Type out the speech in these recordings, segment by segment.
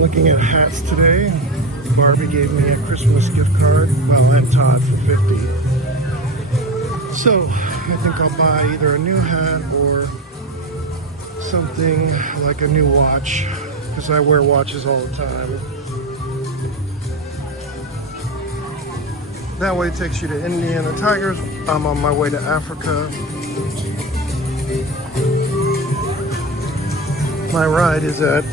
I'm looking at hats today. Barbie gave me a Christmas gift card. Well, and Todd for 50. So I think I'll buy either a new hat or something like a new watch, because I wear watches all the time. That way it takes you to India and the Tigers. I'm on my way to Africa. My ride is at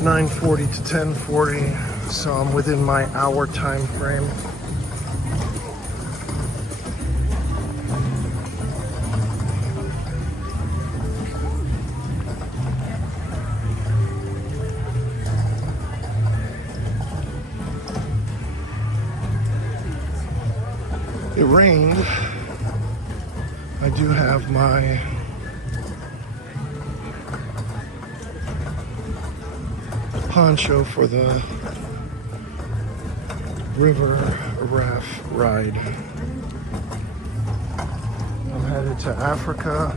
9:40 to 10:40, so I'm within my hour time frame. It rained. I do have my poncho for the river raft ride. I'm headed to Africa.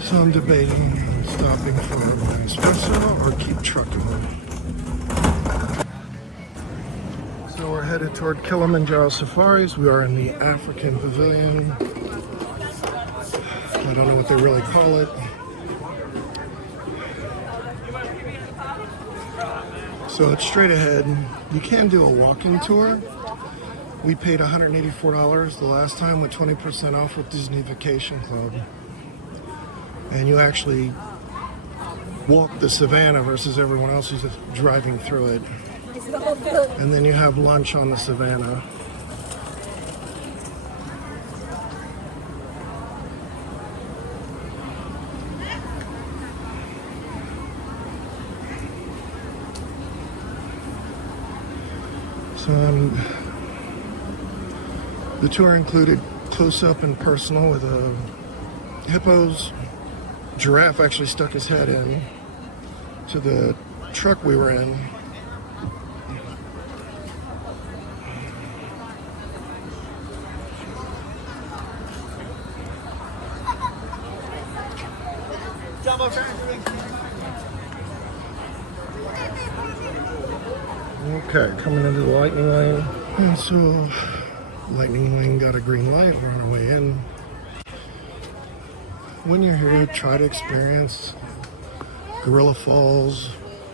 So I'm debating stopping for an espresso or keep trucking. So we're headed toward Kilmanjaro Safaris. We are in the African Pavilion. I don't know what they really call it. So it's straight ahead. You can do a walking tour. We paid $184 the last time with 20% off with Disney Vacation Club. And you actually walk the savannah versus everyone else who's just driving through it. And then you have lunch on the savannah. So the tour included close-up and personal with hippos. Giraffe actually stuck his head in to the truck we were in. Okay, coming into the lightning lane. And so, lightning lane got a green light. We're on our way in. When you're here, try to experience Gorilla Falls.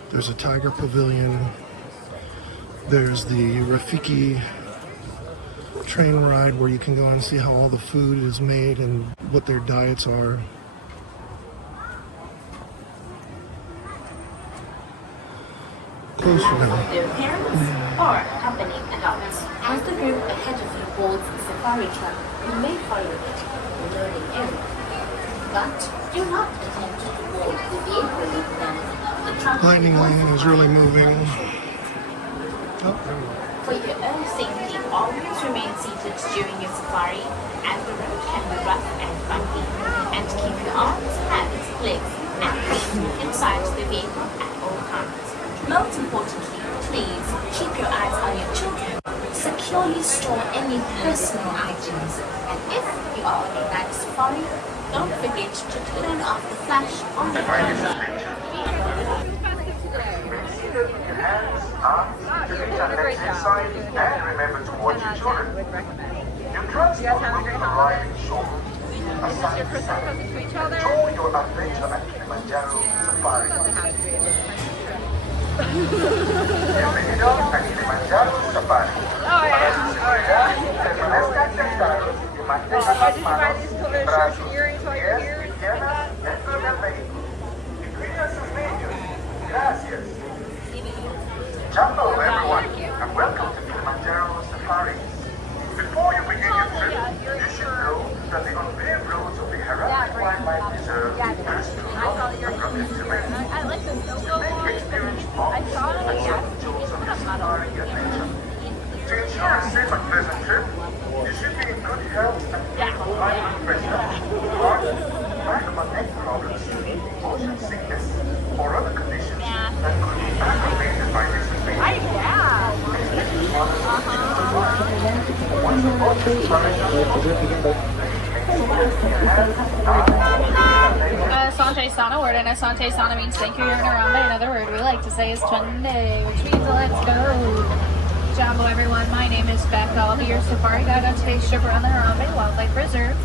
There's a tiger pavilion. There's the Rafiki train ride where you can go and see how all the food is made and what their diets are. Closer now. Their parents or accompanying adults. As the group ahead of you boards the safari truck, you may follow it to the loading area. But do not attempt to board the vehicle with them. The truck Lightning lane is really moving. Oh. For your own safety, always remain seated during your safari, as the road can be rough and bumpy. And keep your arms, hands, legs, and feet inside the vehicle at all times. Most importantly, please keep your eyes on your children. Securely store any personal items. And if you are on a night safari, don't forget to turn off the flash on the camera. Hands, arms, to reach and legs inside, and remember to watch your children. Your transport will arrive shortly. Aside from enjoy your adventure at Kilmanjaro Safari. Bienvenido a Kilmanjaro Safari. Permanezca sentados y mantengan las manos, brazos, pies, piernas dentro del vehículo. Y cuiden a sus niños. Gracias. Hello everyone, and welcome to Kilmanjaro Safari. Before you begin your trip, you should know that the unpaved roads of the Heraldic Wildlife Reserve are still rough and rugged terrain. You may experience bumps and sudden jolts on your safari adventure. To ensure a safe and pleasant trip, you should be in good health Asante Sana, word in Asante Sana means thank you, you're in Harambe. Another word we like to say is Twende, which means let's go. Jumbo everyone, my name is Beth. I'll be your safari guide on today's trip around the Harambe Wildlife Reserve.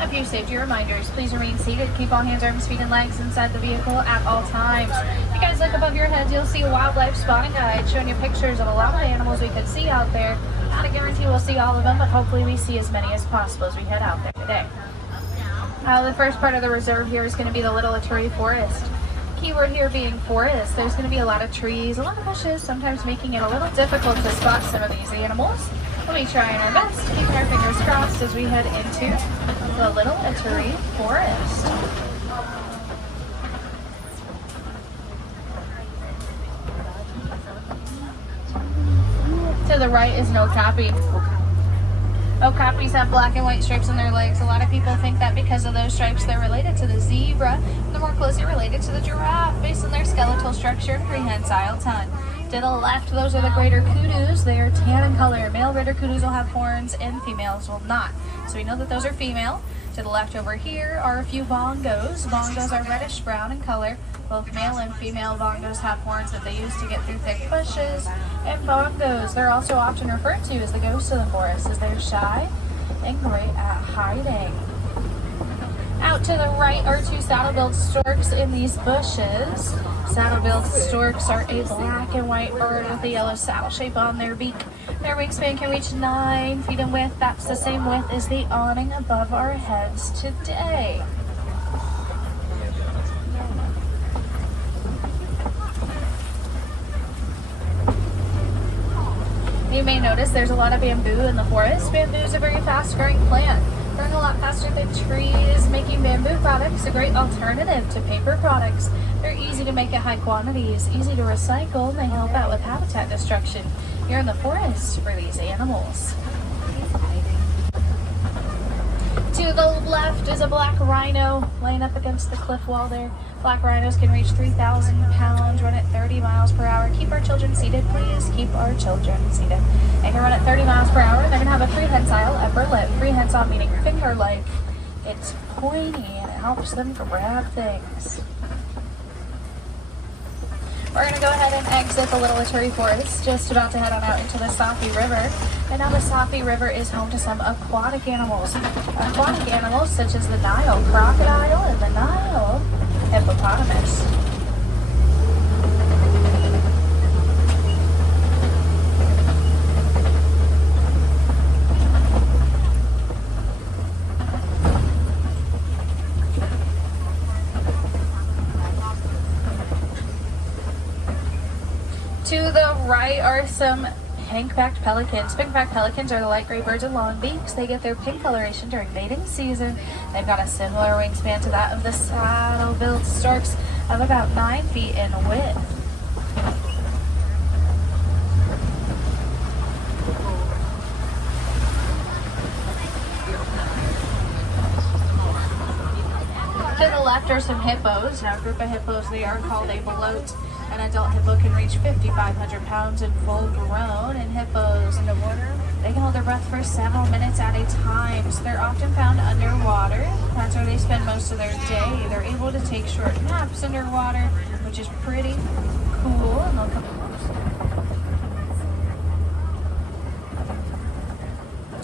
A few safety reminders. Please remain seated. Keep all hands, arms, feet, and legs inside the vehicle at all times. If you guys look above your heads, you'll see a wildlife spotting guide showing you pictures of a lot of animals we could see out there. Not a guarantee we'll see all of them, but hopefully we see as many as possible as we head out there today. The first part of the reserve here is going to be the Little Ituri Forest. Keyword here being forest. There's going to be a lot of trees, a lot of bushes, sometimes making it a little difficult to spot some of these animals. We'll be trying our best, keeping our fingers crossed as we head into the Little Ituri Forest. To the right is no copy. Okapis have black and white stripes on their legs. A lot of people think that because of those stripes they're related to the zebra. They're more closely related to the giraffe based on their skeletal structure and prehensile tongue. To the left, those are the greater kudus. They are tan in color. Male greater kudus will have horns and females will not. So we know that those are female. To the left over here are a few bongos. Bongos are reddish brown in color. Both male and female bongos have horns that they use to get through thick bushes. And bongos, they're also often referred to as the ghosts of the forest, as they're shy and great at hiding. Out to the right are two saddle-billed storks in these bushes. Saddle-billed storks are a black and white bird with a yellow saddle shape on their beak. Their wingspan can reach 9 feet in width. That's the same width as the awning above our heads today. You may notice there's a lot of bamboo in the forest. Bamboo is a very fast-growing plant, growing a lot faster than trees, making bamboo products a great alternative to paper products. They're easy to make at high quantities, easy to recycle, and they help out with habitat destruction. You're in the forest for these animals. To the left is a black rhino laying up against the cliff wall there. Black rhinos can reach 3,000 pounds, run at 30 miles per hour. Keep our children seated, please. Keep our children seated. They can run at 30 miles per hour. They're going to have a prehensile upper lip. Prehensile meaning finger-like. It's pointy and it helps them grab things. We're going to go ahead and exit the Little Ituri Forest, just about to head on out into the Safi River. And now the Safi River is home to some aquatic animals. Aquatic animals such as the Nile crocodile and the Nile hippopotamus. To the right are some pink-backed pelicans. Pink-backed pelicans are the light gray birds with long beaks. They get their pink coloration during mating season. They've got a similar wingspan to that of the saddle-billed storks of about 9 feet in width. To the left are some hippos. Now a group of hippos, they are called a bloat. An adult hippo can reach 5,500 pounds and full grown, and hippos in the water, they can hold their breath for several minutes at a time. So they're often found underwater. That's where they spend most of their day. They're able to take short naps underwater, which is pretty cool. And they'll come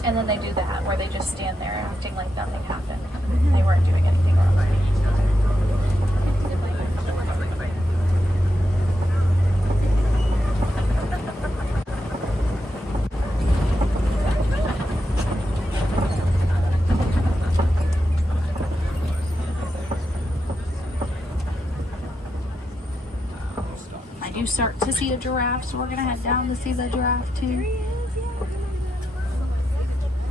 and then they do that, where they just stand there acting like nothing happened. They weren't doing anything wrong. You start to see a giraffe, so we're gonna head down to see the giraffe too.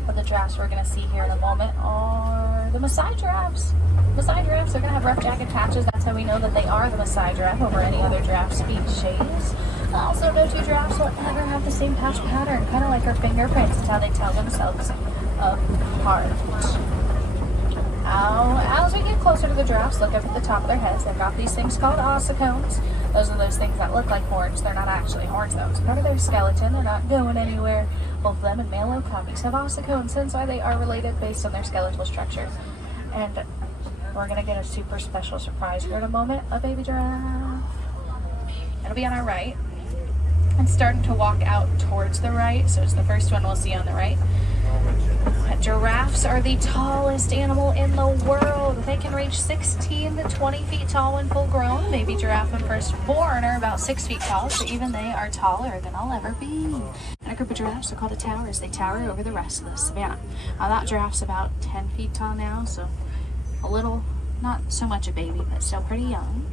But the giraffes we're gonna see here in a moment are the Maasai giraffes. Maasai giraffes are gonna have rough jagged patches. That's how we know that they are the Maasai giraffe over any other giraffe species. Also, no two giraffes will ever have the same patch pattern, kind of like our fingerprints. It's how they tell themselves apart. As we get closer closer to the giraffes, look up at the top of their heads. They've got these things called ossicones. Those are those things that look like horns. They're not actually horns though. It's part of their skeleton. They're not going anywhere. Both them and male okapis have ossicones, hence why they are related based on their skeletal structure. And we're gonna get a super special surprise here in a moment. A baby giraffe. It'll be on our right. And starting to walk out towards the right. So it's the first one we'll see on the right. Giraffes are the tallest animal in the world. They can reach 16 to 20 feet tall when full grown. Baby giraffe when first born are about 6 feet tall, so even they are taller than I'll ever be. And a group of giraffes are called a towers. They tower over the rest of the savannah. That giraffe's about 10 feet tall now, so a little, not so much a baby, but still pretty young.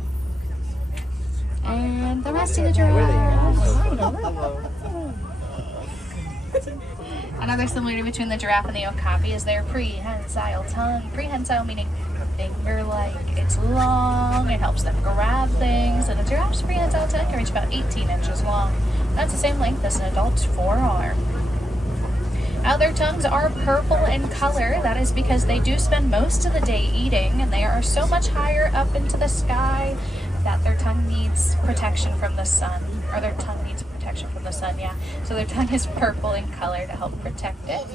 And the rest of the giraffes. Another similarity between the giraffe and the okapi is their prehensile tongue. Prehensile meaning finger-like. It's long, it helps them grab things, and a giraffe's prehensile tongue can reach about 18 inches long. That's the same length as an adult's forearm. Now their tongues are purple in color. That is because they do spend most of the day eating, and they are so much higher up into the sky that their tongue needs protection from the sun. Or their tongue needs protection from the sun, yeah. So their tongue is purple in color to help protect it.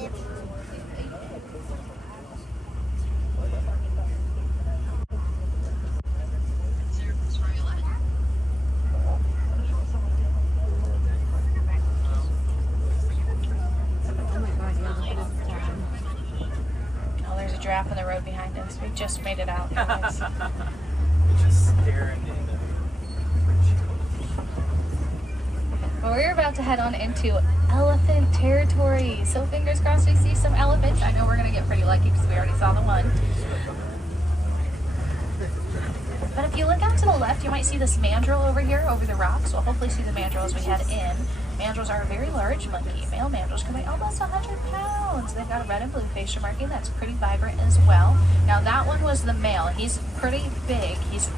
Oh, there's a giraffe on the road behind us. We just made it out, guys. Just staring into Well, we're about to head on into elephant territory. So fingers crossed we see some elephants. I know we're going to get pretty lucky because we already saw the one. But if you look out to the left, you might see this mandrill over here, over the rocks. We'll hopefully see the mandrill as we head in. Mandrills are a very large monkey. Male mandrills can weigh almost 100 pounds. They've got a red and blue facial marking that's pretty vibrant as well. Now that one was the male. He's pretty big. He's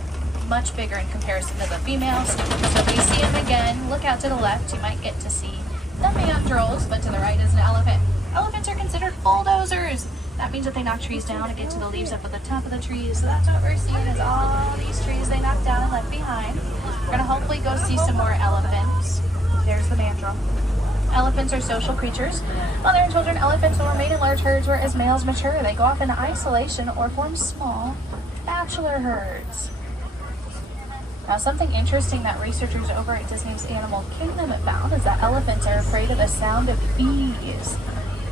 much bigger in comparison to the females. So if we see him again, look out to the left, you might get to see the mandrills, but to the right is an elephant. Elephants are considered bulldozers. That means that they knock trees down and get to the leaves up at the top of the trees. So that's what we're seeing is all these trees they knocked down and left behind. We're gonna hopefully go see some more elephants. There's the mandrill. Elephants are social creatures. Mother and children elephants will remain in large herds, where as males mature, they go off into isolation or form small bachelor herds. Now, something interesting that researchers over at Disney's Animal Kingdom have found is that elephants are afraid of the sound of bees.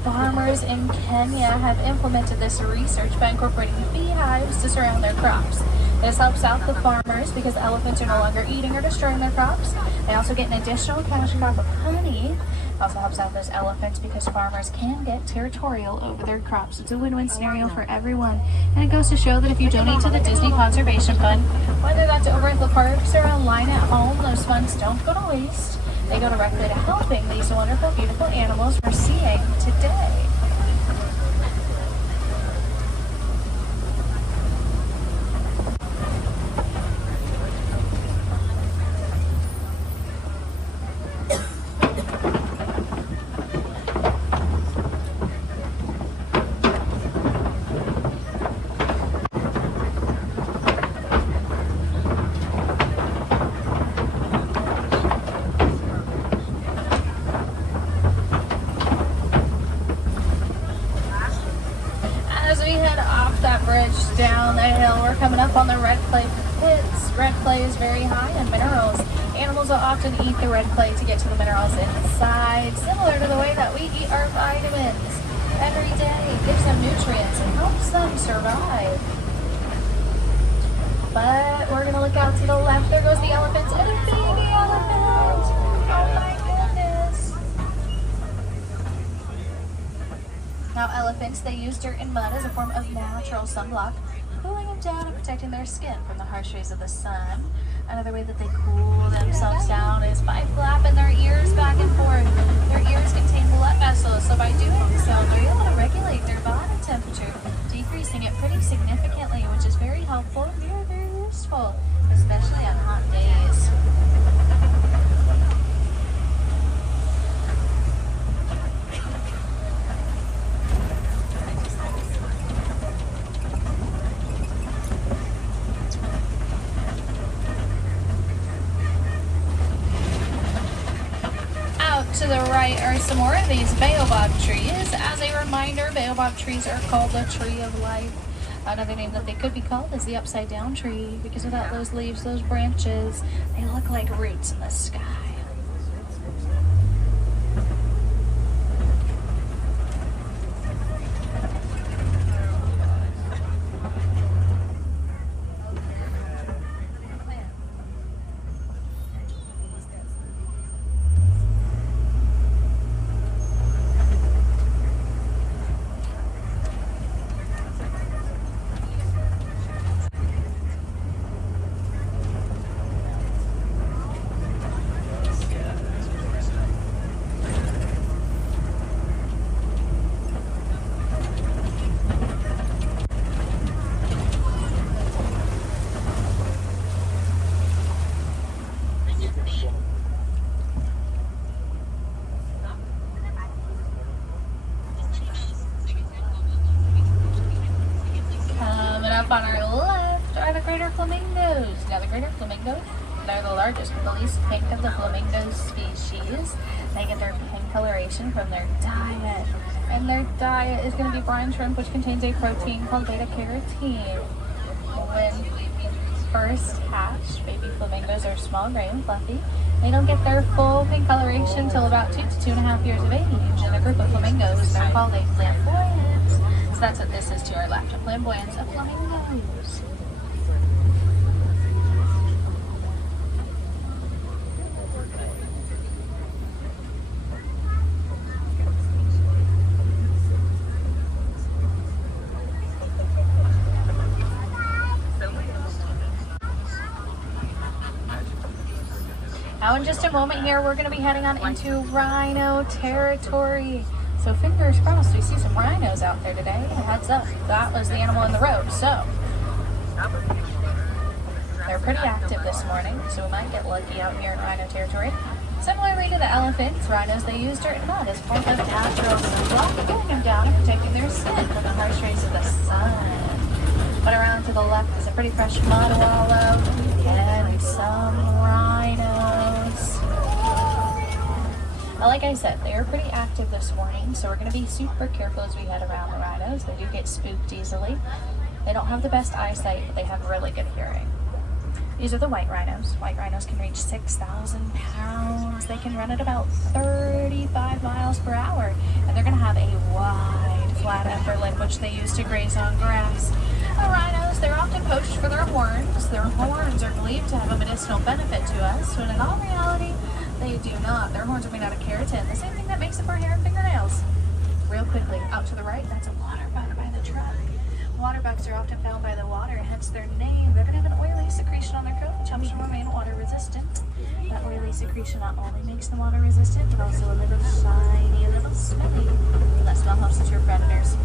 Farmers in Kenya have implemented this research by incorporating beehives to surround their crops. This helps out the farmers because elephants are no longer eating or destroying their crops. They also get an additional cash crop of honey. It also helps out those elephants because farmers can get territorial over their crops. It's a win-win scenario for everyone. And it goes to show that if you donate to the Disney Conservation Fund, whether that's over at the parks or online at home, those funds don't go to waste. They go directly to helping these wonderful, beautiful animals we're seeing today. Down the hill, we're coming up on the red clay pits. Red clay is very high in minerals. Animals will often eat the red clay to get to the minerals inside, similar to the way that we eat our vitamins every day. It gives them nutrients and helps them survive. But we're gonna look out to the left. There goes the elephants and a baby elephant. Oh my goodness. Now elephants, they use dirt and mud as a form of natural sunblock, cooling them down and protecting their skin from the harsh rays of the sun. Another way that they cool themselves down is by flapping their ears back and forth. Their ears contain blood vessels, so by doing so, they're able to regulate their body temperature, decreasing it pretty significantly, which is very helpful and very, very useful, especially on hot days. the right are some more of these baobab trees. As a reminder, baobab trees are called the tree of life. Another name that they could be called is the upside down tree, because without those leaves, those branches, they look like roots in the sky. On our left are the greater flamingos. Now the greater flamingos, they're the largest but the least pink of the flamingo species. They get their pink coloration from their diet. And their diet is going to be brine shrimp, which contains a protein called beta-carotene. When first hatched, baby flamingos are small, gray, and fluffy. They don't get their full pink coloration until about 2 to 2.5 years of age. And a group of flamingos, they're called a flamboyance. So that's what this is to our left, a flamboyance of flamingos. Now in just a moment here, we're going to be heading on into rhino territory. So fingers crossed we see some rhinos out there today. Heads up, that was the animal in the road. So they're pretty active this morning, so we might get lucky out here in rhino territory. Similarly to the elephants, rhinos, they use dirt and mud as part of natural sunblock, cooling them down and protecting their skin from the harsh rays of the sun. But around to the left is a pretty fresh mud wallow and some rhinos. Now, like I said, they are pretty active this morning, so we're going to be super careful as we head around the rhinos. They do get spooked easily. They don't have the best eyesight, but they have really good hearing. These are the white rhinos. White rhinos can reach 6,000 pounds. They can run at about 35 miles per hour, and they're going to have a wide, flat upper lip, which they use to graze on grass. The rhinos, they're often poached for their horns. Their horns are believed to have a medicinal benefit to us, when in all reality, they do not. Their horns are made out of keratin, the same thing that makes up our hair and fingernails. Real quickly, out to the right, that's a water bug by the truck. Water bugs are often found by the water, hence their name. They're going to have an oily secretion on their coat, which helps them remain water resistant. That oily secretion not only makes them water resistant, but also a little shiny, a little smelly. And that smell helps deter predators.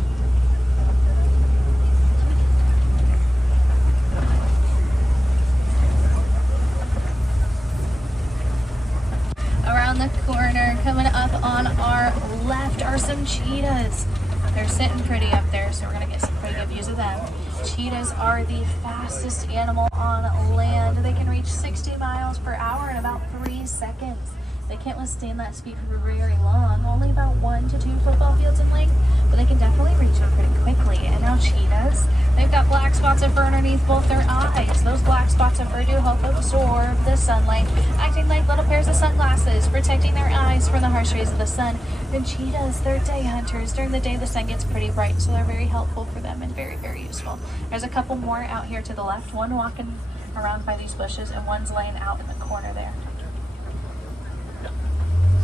Around the corner, coming up on our left are some cheetahs. They're sitting pretty up there, so we're going to get some pretty good views of them. Cheetahs are the fastest animal on land. They can reach 60 miles per hour in about 3 seconds. They can't withstand that speed for very long, only about 1 to 2 football fields in length, but they can definitely reach it pretty quickly. And now cheetahs, they've got black spots of fur underneath both their eyes. Those black spots of fur do help absorb the sunlight, acting like little pairs of sunglasses, protecting their eyes from the harsh rays of the sun. And cheetahs, they're day hunters. During the day, the sun gets pretty bright, so they're very helpful for them and very, very useful. There's a couple more out here to the left, one walking around by these bushes, and one's laying out in the corner there.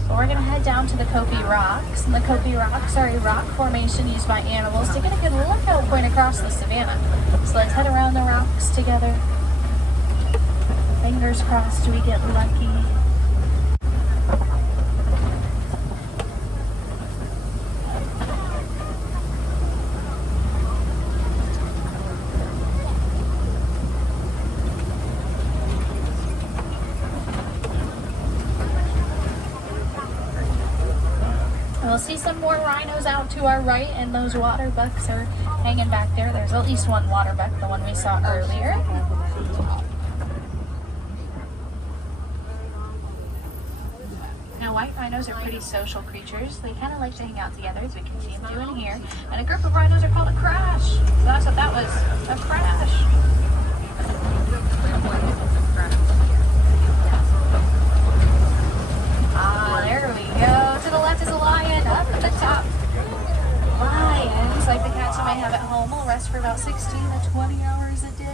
We're going to head down to the Kopi Rocks. And the Kopi Rocks are a rock formation used by animals to get a good lookout point across the savannah. So let's head around the rocks together. Fingers crossed we get lucky. We'll see some more rhinos out to our right, and those water bucks are hanging back there. There's at least one water buck, the one we saw earlier. Now, white rhinos are pretty social creatures. They kind of like to hang out together, as we can see them doing here. And a group of rhinos are called a crash. So that's what that was, a crash. Ah, there we go. To the left is a lion, up at the top. Lions, like the cats you may have at home, will rest for about 16 to 20 hours a day.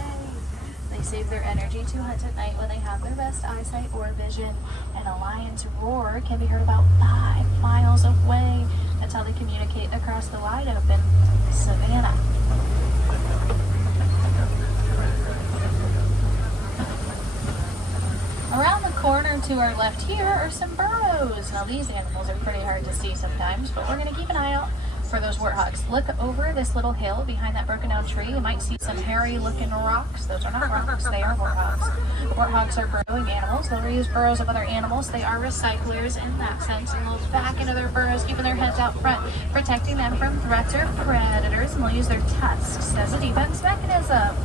They save their energy to hunt at night when they have their best eyesight or vision. And a lion's roar can be heard about 5 miles away. That's how they communicate across the wide open savanna. Around the corner to our left here are some burros. Now these animals are pretty hard to see sometimes, but we're going to keep an eye out for those warthogs. Look over this little hill behind that broken down tree. You might see some hairy looking rocks. Those are not rocks, they are warthogs. Warthogs are burrowing animals. They'll reuse burrows of other animals. They are recyclers in that sense, and they'll back into their burrows, keeping their heads out front, protecting them from threats or predators, and they'll use their tusks as a defense mechanism.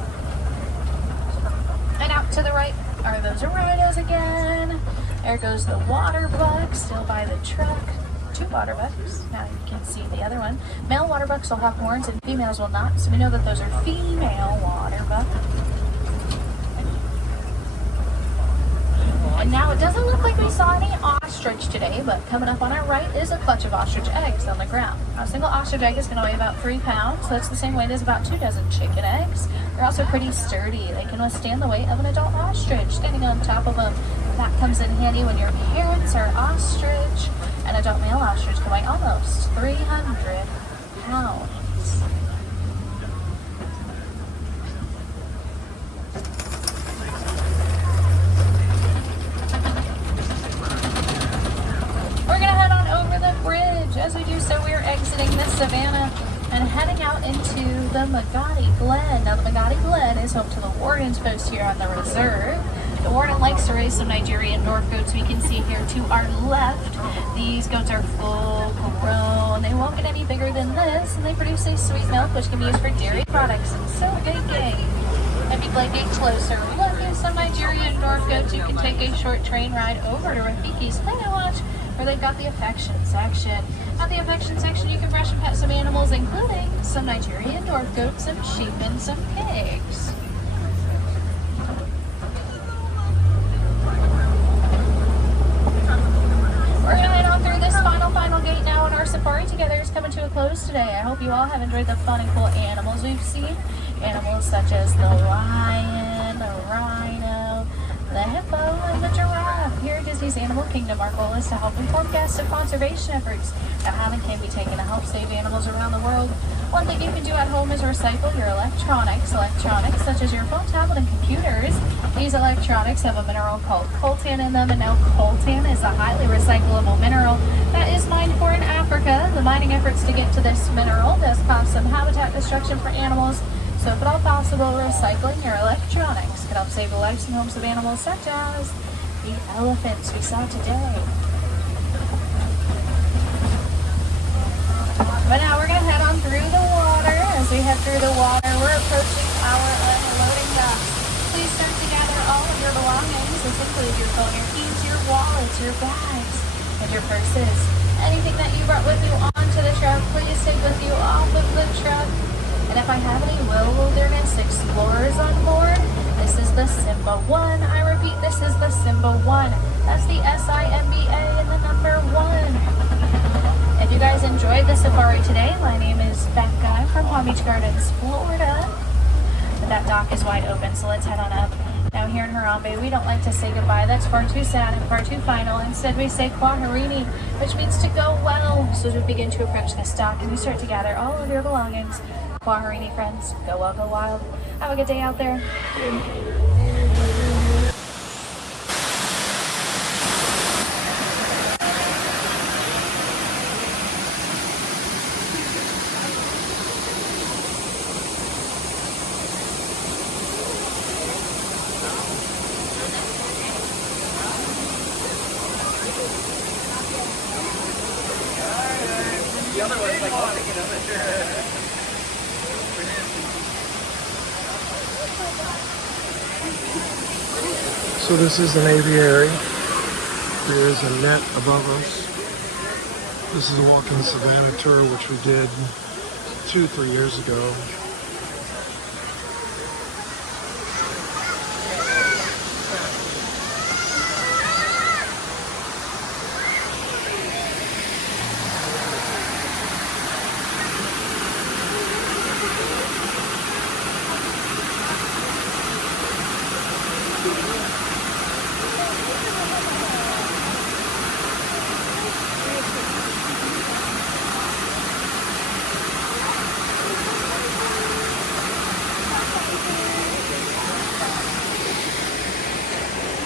And out to the right are those rhinos again. There goes the water buck, still by the truck. 2 water bucks. Now you can see the other one. Male water bucks will have horns and females will not, so we know that those are female water bucks. And now it doesn't look like we saw any ostrich today, but coming up on our right is a clutch of ostrich eggs on the ground. A single ostrich egg is going to weigh about 3 pounds, so that's the same weight as about 2 dozen chicken eggs. They're also pretty sturdy. They can withstand the weight of an adult ostrich. Standing on top of them, that comes in handy when your parents are ostrich. An adult male ostrich can weigh almost 300 pounds. We're going to head on over the bridge. As we do so, we are exiting the savanna and heading out into the Magadi Glen. Now, the Magadi Glen is home to the Warden's Post here on the reserve. The warden likes to raise some Nigerian North goats. We can see here to our left. These goats are full grown. They won't get any bigger than this, and they produce a sweet milk which can be used for dairy products and so good game. If you'd like a closer look at some Nigerian North goats, you can take a short train ride over to Rafiki's Play and Watch, where they've got the affection section. At the affection section, you can brush and pet some animals, including some Nigerian North goats, some sheep, and some pigs. We're going to head on through this final gate now, and our safari together is coming to a close today. I hope you all have enjoyed the fun and cool animals we've seen. Animals such as the lion, the rhino, the hippo, and the giraffe. Here at Disney's Animal Kingdom, our goal is to help inform guests of conservation efforts that have and can be taken to help save animals around the world. One thing you can do at home is recycle your electronics. Electronics such as your phone, tablet, and computers. These electronics have a mineral called coltan in them, and now coltan is a highly recyclable mineral that is mined for in Africa. The mining efforts to get to this mineral does cause some habitat destruction for animals. So if at all possible, recycling your electronics can help save the lives and homes of animals such as the elephants we saw today. But now we're going to head on through the water. As we head through the water, we're approaching our unloading dock. Please start to gather all of your belongings. This includes your phone, your keys, your wallets, your bags, and your purses. Anything that you brought with you onto the truck, please take with you off of the truck. And if I have any wilderness explorers on board, this is the Simba 1. I repeat, this is the Simba 1. That's the SIMBA and the number 1. If you guys enjoyed the safari today, my name is Becca. I'm from Palm Beach Gardens, Florida. But that dock is wide open, so let's head on up. Now here in Harambe, we don't like to say goodbye. That's far too sad and far too final. Instead, we say Kwaherini, which means to go well. So as we begin to approach this dock and we start to gather all of your belongings, Kwaherini friends, go well, go wild. Have a good day out there. The other one's like, I'll pick it up. So this is an aviary. There is a net above us. This is a walk-in savannah tour, which we did 2-3 years ago.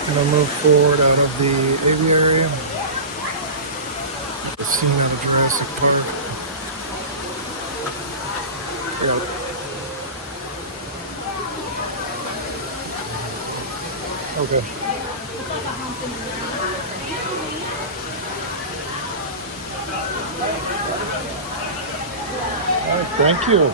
And I'll move forward out of the aviary. The scene out of Jurassic Park. Yep. Okay. All right, thank you.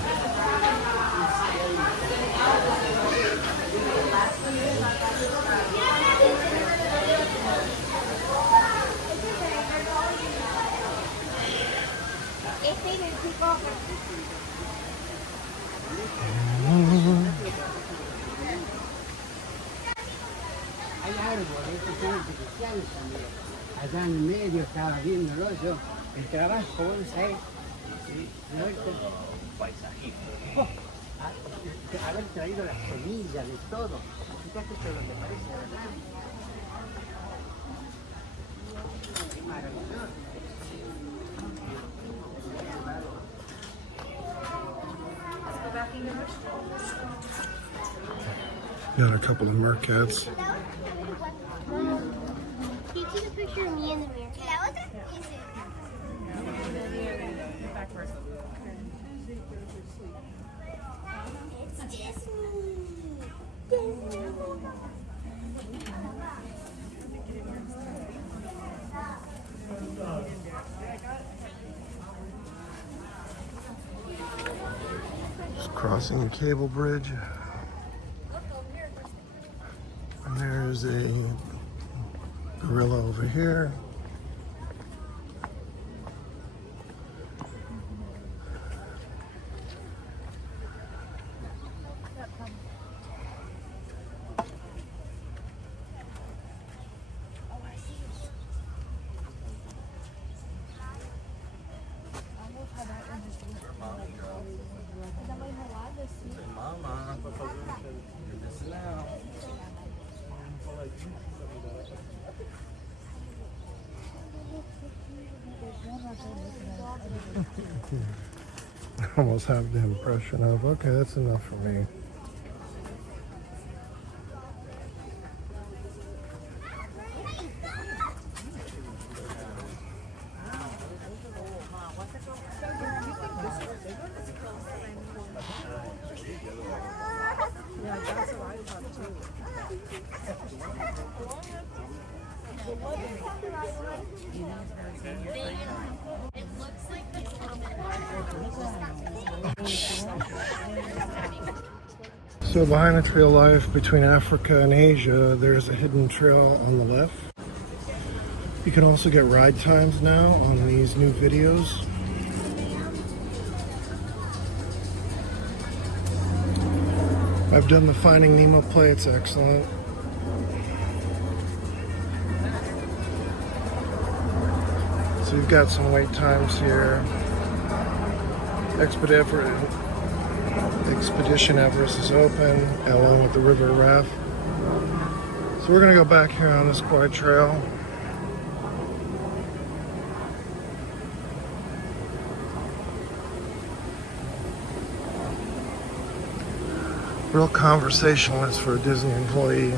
Hay árboles, estos son artificiales también. Allá en medio estaba viéndolo yo. El trabajo, vos sabés. ¿No? Haber traído las semillas de todo. Fíjate todo lo que parece, ¿verdad? Qué maravilloso. Got a couple of mercats. Can you take a picture of me in the mirror? It's Disney. Just crossing a cable bridge. And there's a gorilla over here. I almost have the impression of, okay, that's enough for me. So behind the trail life between Africa and Asia, there's a hidden trail on the left. You can also get ride times now on these new videos. I've done the Finding Nemo play, it's excellent. So you've got some wait times here. Expedition Everest is open, along with the river raft. So we're gonna go back here on this quiet trail. Real conversationalist for a Disney employee.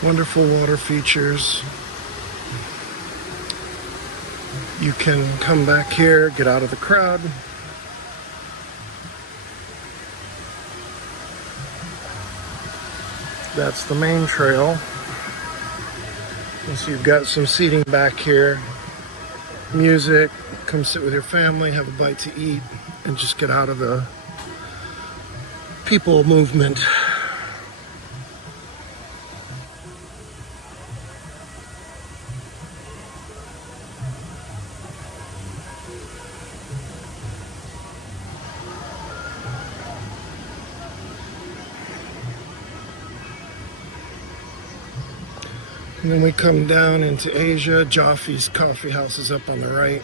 Wonderful water features. You can come back here, get out of the crowd. That's the main trail. And so you've got some seating back here, music, come sit with your family, have a bite to eat, and just get out of the people movement. And then we come down into Asia. Joffy's Coffee House is up on the right.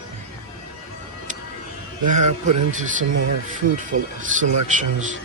They have put into some more food selections.